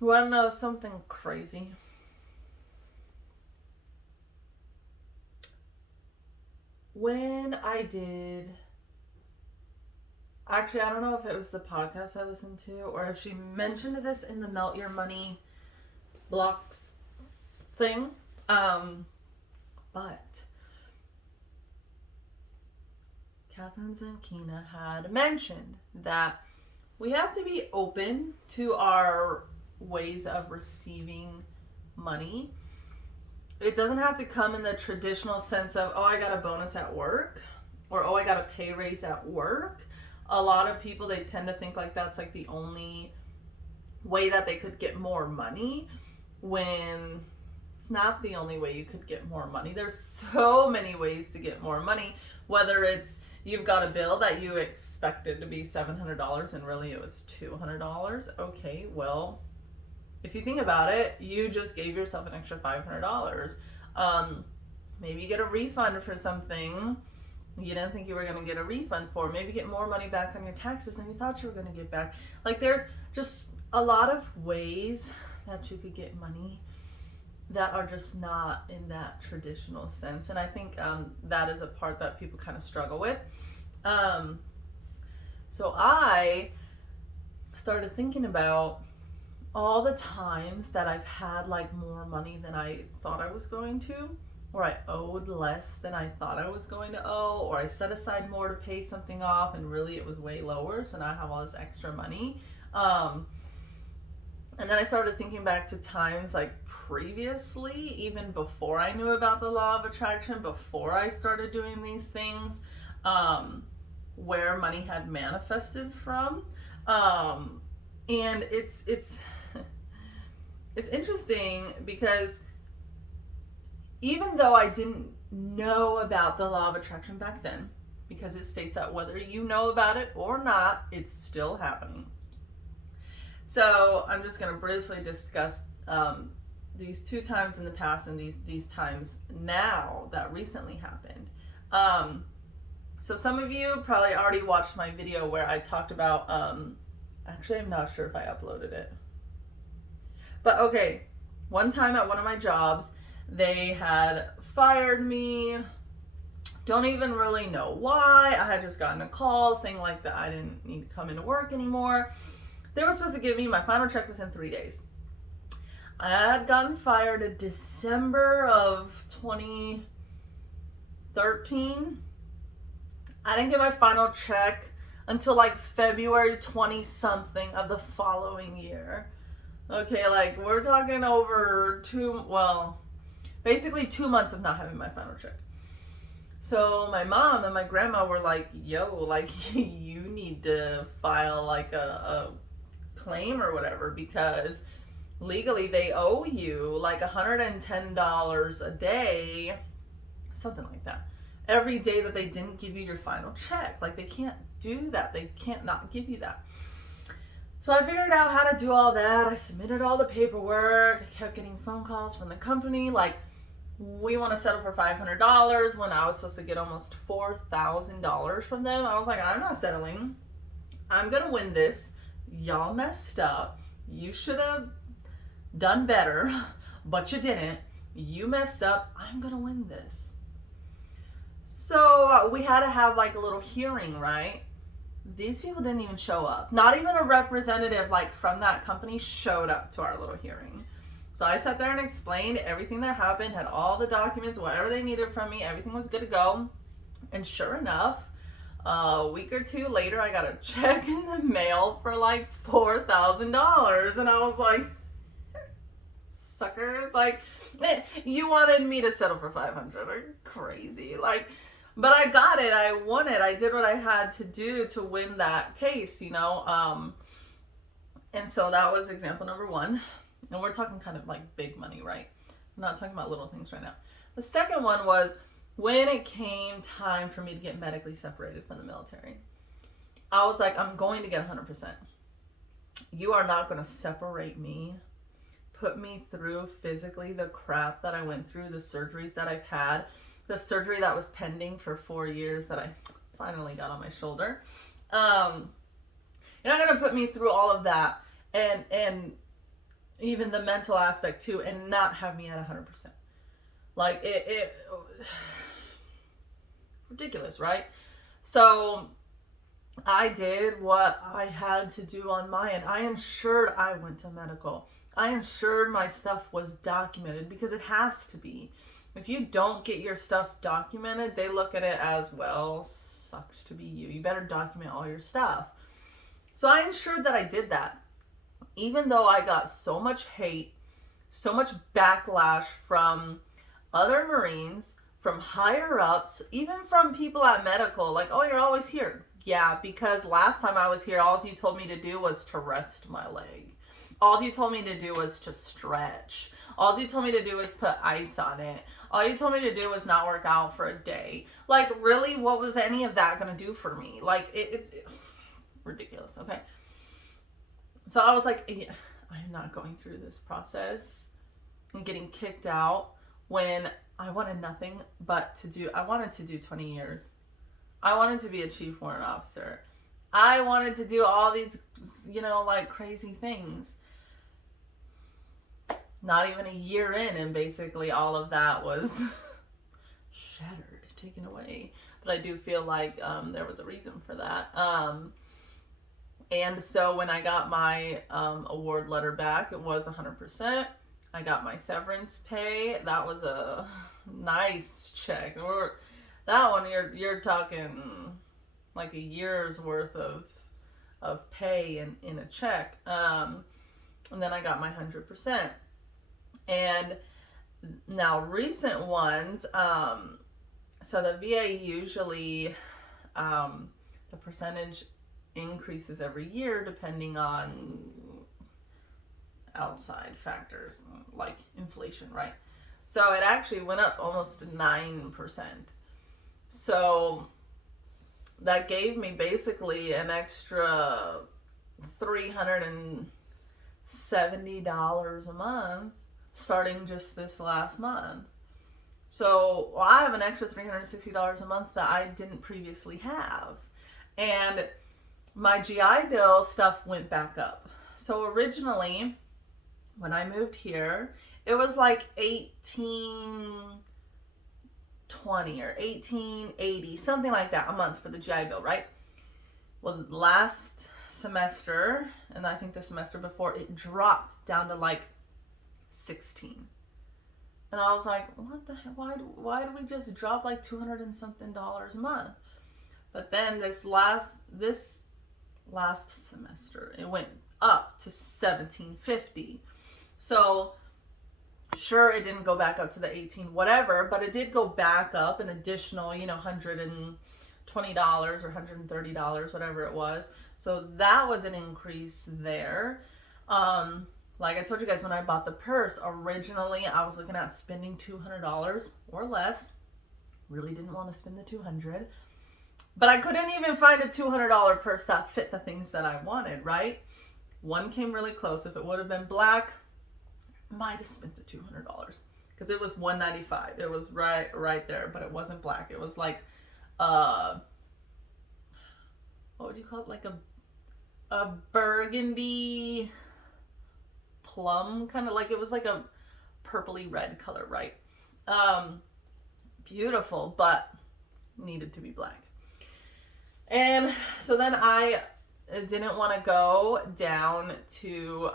You want to know something crazy? When I did, actually, I don't know if it was the podcast I listened to or if she mentioned this in the Melt Your Money blocks thing. But Catherine Zankina had mentioned that we have to be open to our ways of receiving money. It doesn't have to come in the traditional sense of, oh, I got a bonus at work or, oh, I got a pay raise at work. A lot of people, they tend to think like that's like the only way that they could get more money when it's not the only way you could get more money. There's so many ways to get more money, whether it's you've got a bill that you expected to be $700 and really it was $200. Okay, well, if you think about it, you just gave yourself an extra $500. Maybe you get a refund for something you didn't think you were going to get a refund for. Maybe get more money back on your taxes than you thought you were going to get back. Like, there's just a lot of ways that you could get money that are just not in that traditional sense. And I think that is a part that people kind of struggle with. So I started thinking about all the times that I've had like more money than I thought I was going to, or I owed less than I thought I was going to owe, or I set aside more to pay something off and really it was way lower, so now I have all this extra money. And then I started thinking back to times like previously, even before I knew about the law of attraction, before I started doing these things, where money had manifested from. And it's interesting because even though I didn't know about the law of attraction back then, because it states that whether you know about it or not, it's still happening. So I'm just going to briefly discuss these two times in the past and these times now that recently happened. So some of you probably already watched my video where I talked about, actually I'm not sure if I uploaded it. But okay, one time at one of my jobs, they had fired me. Don't even really know why. I had just gotten a call saying like that I didn't need to come into work anymore. They were supposed to give me my final check within 3 days. I had gotten fired in December of 2013. I didn't get my final check until like February 20 something of the following year. Okay, like we're talking over basically 2 months of not having my final check. So my mom and my grandma were like, yo, like you need to file like a claim or whatever, because legally they owe you like $110 a day, something like that, every day that they didn't give you your final check. Like they can't do that. They can't not give you that. So I figured out how to do all that. I submitted all the paperwork. I kept getting phone calls from the company like, we want to settle for $500 when I was supposed to get almost $4,000 from them. I was like, I'm not settling. I'm going to win this. Y'all messed up. You should have done better, but you didn't. You messed up. I'm going to win this. So we had to have like a little hearing, right? These people didn't even show up. Not even a representative like from that company showed up to our little hearing. So I sat there and explained everything that happened, had all the documents, whatever they needed from me, everything was good to go. And sure enough, a week or two later, I got a check in the mail for like $4,000. And I was like, suckers, like, you wanted me to settle for $500. Are you crazy? Like, but I got it. I won it. I did what I had to do to win that case, you know. And so that was example number one. And we're talking kind of like big money, right? I'm not talking about little things right now. The second one was when it came time for me to get medically separated from the military. I was like, I'm going to get 100%. You are not going to separate me, put me through physically the crap that I went through, the surgeries that I've had, the surgery that was pending for 4 years that I finally got on my shoulder. You're not going to put me through all of that and even the mental aspect too, and not have me at 100%. Like it ridiculous, right? So I did what I had to do on my end. I ensured I went to medical. I ensured my stuff was documented because it has to be. If you don't get your stuff documented, they look at it as, well, sucks to be you. You better document all your stuff. So I ensured that I did that. Even though I got so much hate, so much backlash from other Marines, from higher ups, even from people at medical, like, oh, you're always here. Yeah, because last time I was here, all you told me to do was to rest my leg. All you told me to do was to stretch. All you told me to do was put ice on it. All you told me to do was not work out for a day. Like, really, what was any of that going to do for me? Like, it ridiculous, okay? So I was like, yeah, I'm not going through this process and getting kicked out when I wanted nothing but I wanted to do 20 years. I wanted to be a chief warrant officer. I wanted to do all these, like crazy things. Not even a year in, and basically all of that was shattered, taken away. But I do feel like there was a reason for that. And so when I got my award letter back, it was 100%. I got my severance pay. That was a nice check. That one, you're talking like a year's worth of pay in a check. And then I got my 100%. And now recent ones, so the VA usually, the percentage increases every year depending on outside factors like inflation, right? So it actually went up almost 9%. So that gave me basically an extra $370 a month starting just this last month. So I have an extra $360 a month that I didn't previously have. And my GI Bill stuff went back up. So originally, when I moved here, it was like $18.20 or $18.80, something like that a month for the GI Bill, right? Well, last semester, and I think the semester before, it dropped down to like $16. And I was like, what the heck? Why do we just drop like $200 and something a month? But then this last semester, it went up to $17.50. So sure, it didn't go back up to the 18 whatever, but it did go back up an additional, $120 or $130, whatever it was. So that was an increase there. Like I told you guys, when I bought the purse, originally I was looking at spending $200 or less. Really didn't want to spend the $200. But I couldn't even find a $200 purse that fit the things that I wanted, right? One came really close. If it would have been black, might have spent the $200 because it was $195. It was right there, but it wasn't black. It was like, what would you call it? Like a burgundy plum, kind of like, it was like a purpley red color, right? Beautiful, but needed to be black. And so then I didn't want to go down to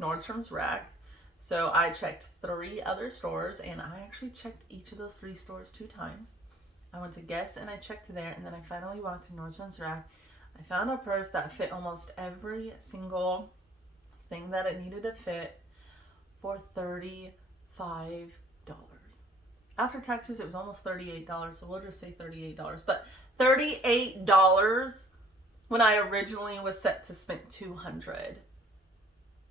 Nordstrom's Rack. So I checked 3 other stores, and I actually checked each of those 3 stores 2 times. I went to Guess and I checked there, and then I finally walked to Nordstrom's Rack. I found a purse that fit almost every single thing that it needed to fit for $35. After taxes, it was almost $38, so we'll just say $38. But $38 when I originally was set to spend $200.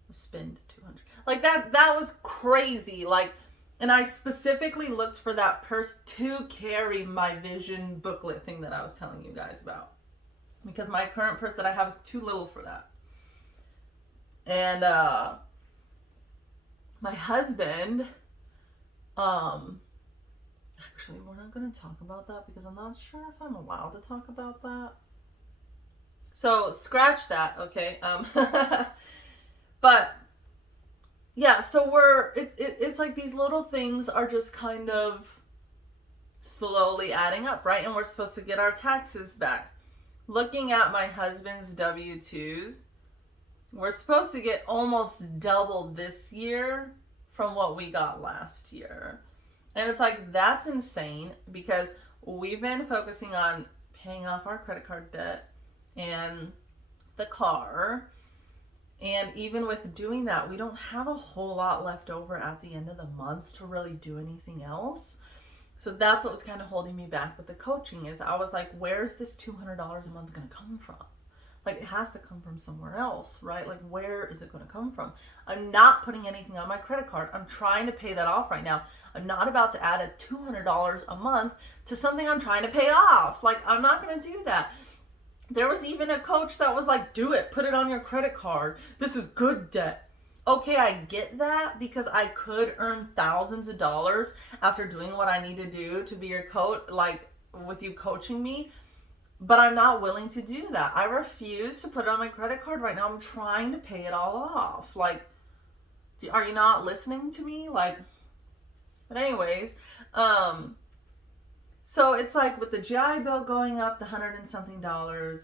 Spend $200. Like that was crazy. Like, and I specifically looked for that purse to carry my vision booklet thing that I was telling you guys about. Because my current purse that I have is too little for that. And my husband, actually, we're not going to talk about that because I'm not sure if I'm allowed to talk about that. So scratch that, okay? But yeah, so it's like these little things are just kind of slowly adding up, right? And we're supposed to get our taxes back. Looking at my husband's W-2s, we're supposed to get almost double this year from what we got last year. And it's like, that's insane because we've been focusing on paying off our credit card debt and the car. And even with doing that, we don't have a whole lot left over at the end of the month to really do anything else. So that's what was kind of holding me back with the coaching is I was like, where's this $200 a month going to come from? Like, it has to come from somewhere else, right? Like, where is it going to come from? I'm not putting anything on my credit card. I'm trying to pay that off right now. I'm not about to add a $200 a month to something I'm trying to pay off. Like, I'm not going to do that. There was even a coach that was like, do it, put it on your credit card. This is good debt. Okay, I get that because I could earn thousands of dollars after doing what I need to do to be your coach, like with you coaching me. But I'm not willing to do that. I refuse to put it on my credit card right now. I'm trying to pay it all off. Like, are you not listening to me? Like, but anyways, so it's like with the GI Bill going up the $100 and something,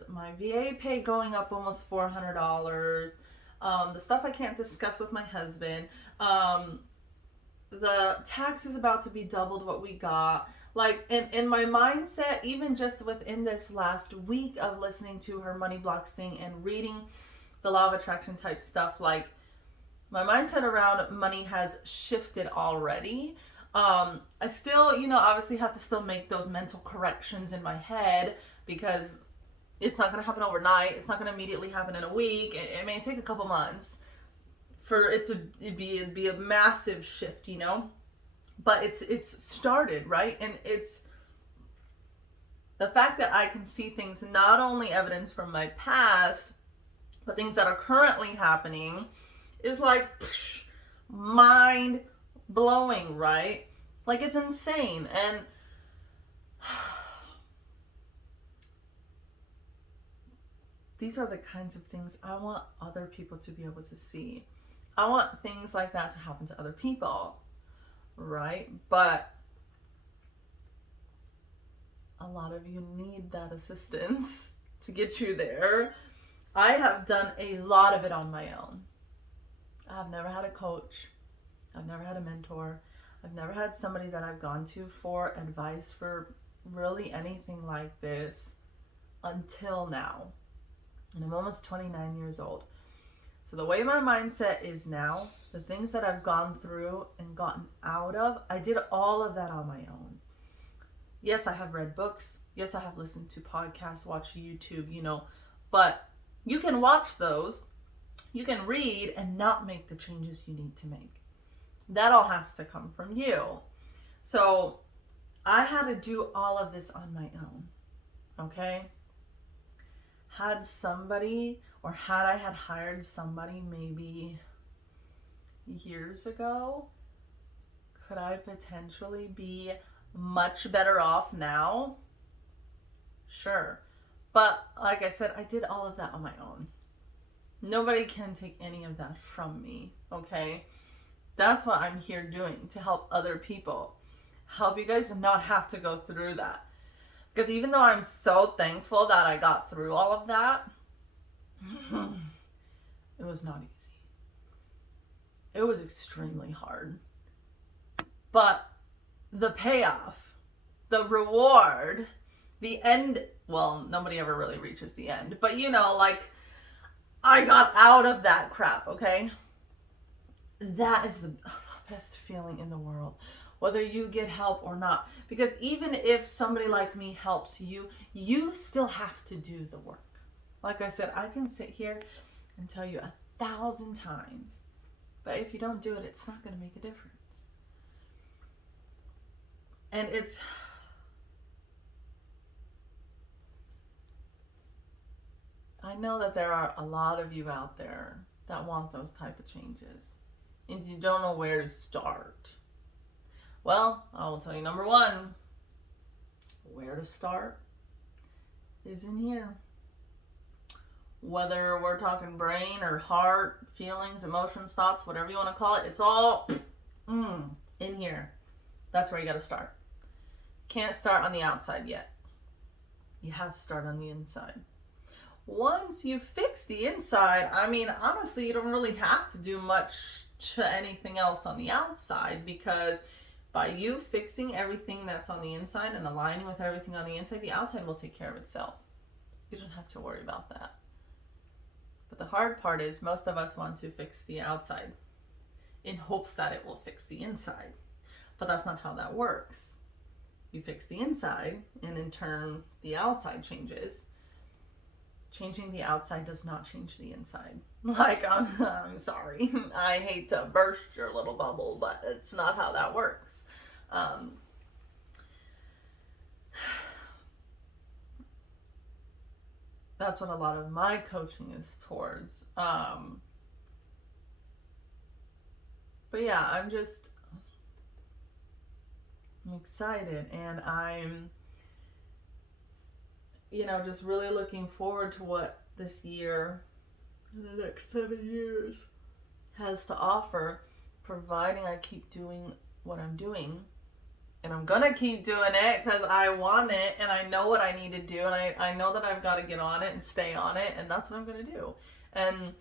my VA pay going up almost $400, the stuff I can't discuss with my husband, the tax is about to be doubled what we got. Like in my mindset, even just within this last week of listening to her money blocks thing and reading the law of attraction type stuff, like my mindset around money has shifted already. I still, obviously have to still make those mental corrections in my head because it's not going to happen overnight. It's not going to immediately happen in a week. It may take a couple months for it to be a massive shift, but it's started, right? And it's the fact that I can see things, not only evidence from my past, but things that are currently happening is like mind blowing, right? Like, it's insane. And these are the kinds of things I want other people to be able to see. I want things like that to happen to other people, right? But a lot of you need that assistance to get you there. I have done a lot of it on my own. I've never had a coach. I've never had a mentor. I've never had somebody that I've gone to for advice for really anything like this until now. And I'm almost 29 years old. So the way my mindset is now, the things that I've gone through and gotten out of, I did all of that on my own. Yes, I have read books. Yes, I have listened to podcasts, watched YouTube, but you can watch those, you can read and not make the changes you need to make. That all has to come from you. So I had to do all of this on my own, okay? Had I had hired somebody maybe years ago, could I potentially be much better off now? Sure. But like I said, I did all of that on my own. Nobody can take any of that from me, okay? That's what I'm here doing, to help other people. Help you guys not have to go through that. Because even though I'm so thankful that I got through all of that, it was not easy. It was extremely hard. But the payoff, the reward, the end, well, nobody ever really reaches the end. But like, I got out of that crap, okay? That is the best feeling in the world, whether you get help or not. Because even if somebody like me helps you, you still have to do the work. Like I said, I can sit here and tell you 1,000 times, but if you don't do it, it's not going to make a difference. And I know that there are a lot of you out there that want those type of changes, and you don't know where to start. Well, I will tell you, number one, where to start is in here. whether we're talking brain or heart, feelings, emotions, thoughts, whatever you want to call it, it's all in here. That's where you got to start. Can't start on the outside yet. You have to start on the inside. Once you fix the inside, I mean, honestly, you don't really have to do much to anything else on the outside, because by you fixing everything that's on the inside and aligning with everything on the inside, the outside will take care of itself. You don't have to worry about that. But the hard part is most of us want to fix the outside in hopes that it will fix the inside. But that's not how that works. You fix the inside, and in turn, the outside changes. Changing the outside does not change the inside. Like, I'm sorry. I hate to burst your little bubble, but it's not how that works. That's what a lot of my coaching is towards. But yeah, I'm excited, and I'm, just really looking forward to what this year, in the next 7 years, has to offer, providing I keep doing what I'm doing. And I'm gonna keep doing it because I want it, and I know what I need to do, and I know that I've got to get on it and stay on it, and that's what I'm gonna do. And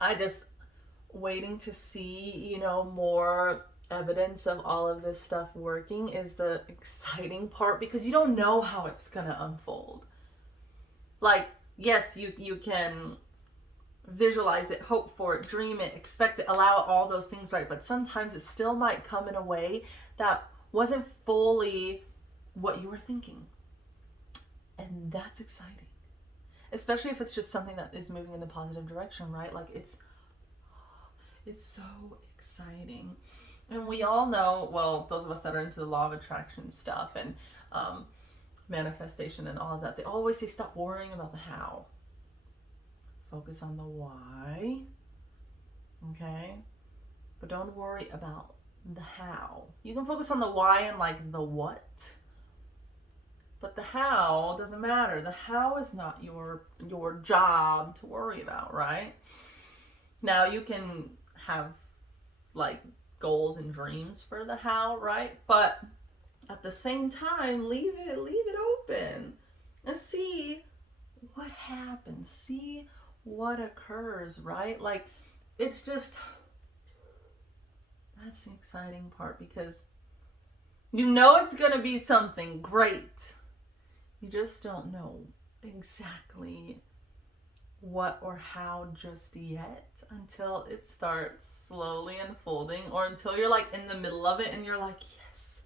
I just waiting to see, more evidence of all of this stuff working is the exciting part, because you don't know how it's gonna unfold. Like, yes, you can visualize it, hope for it, dream it, expect it, allow all those things, right? But sometimes it still might come in a way that wasn't fully what you were thinking. And that's exciting. Especially if it's just something that is moving in the positive direction, right? Like, it's so exciting. And we all know, well, those of us that are into the law of attraction stuff and manifestation and all of that, they always say stop worrying about the how. Focus on the why. Okay? But don't worry about the how. You can focus on the why and like the what, but the how doesn't matter. The how is not your job to worry about, right? Now you can have like goals and dreams for the how, right? But at the same time, leave it open and see what happens. See what occurs, right? Like, it's just, that's the exciting part, because it's going to be something great. You just don't know exactly what or how just yet, until it starts slowly unfolding, or until you're like in the middle of it and you're like, yes,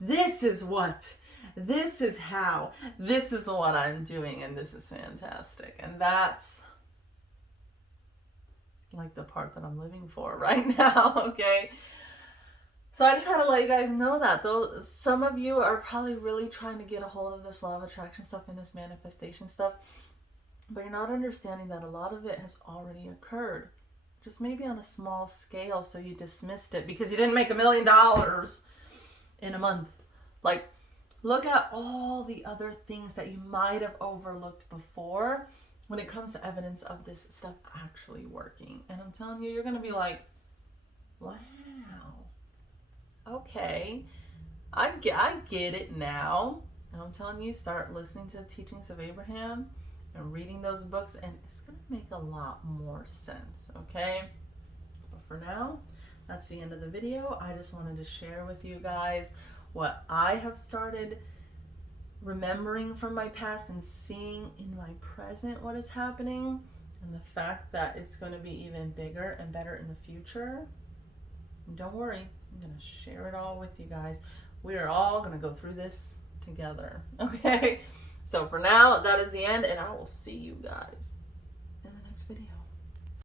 this is how, this is what I'm doing, and this is fantastic. And that's like the part that I'm living for right now. Okay, so I just had to let you guys know that, though some of you are probably really trying to get a hold of this law of attraction stuff and this manifestation stuff, but you're not understanding that a lot of it has already occurred, just maybe on a small scale, so you dismissed it because you didn't make $1 million in a month. Like, look at all the other things that you might have overlooked before when it comes to evidence of this stuff actually working. And I'm telling you, you're going to be like, wow, okay, I get it now. And I'm telling you, start listening to the teachings of Abraham and reading those books, and it's going to make a lot more sense, okay? But for now, that's the end of the video. I just wanted to share with you guys what I have started remembering from my past and seeing in my present what is happening, and the fact that it's going to be even bigger and better in the future. And don't worry, I'm going to share it all with you guys. We are all going to go through this together, okay? So for now, that is the end, and I will see you guys in the next video.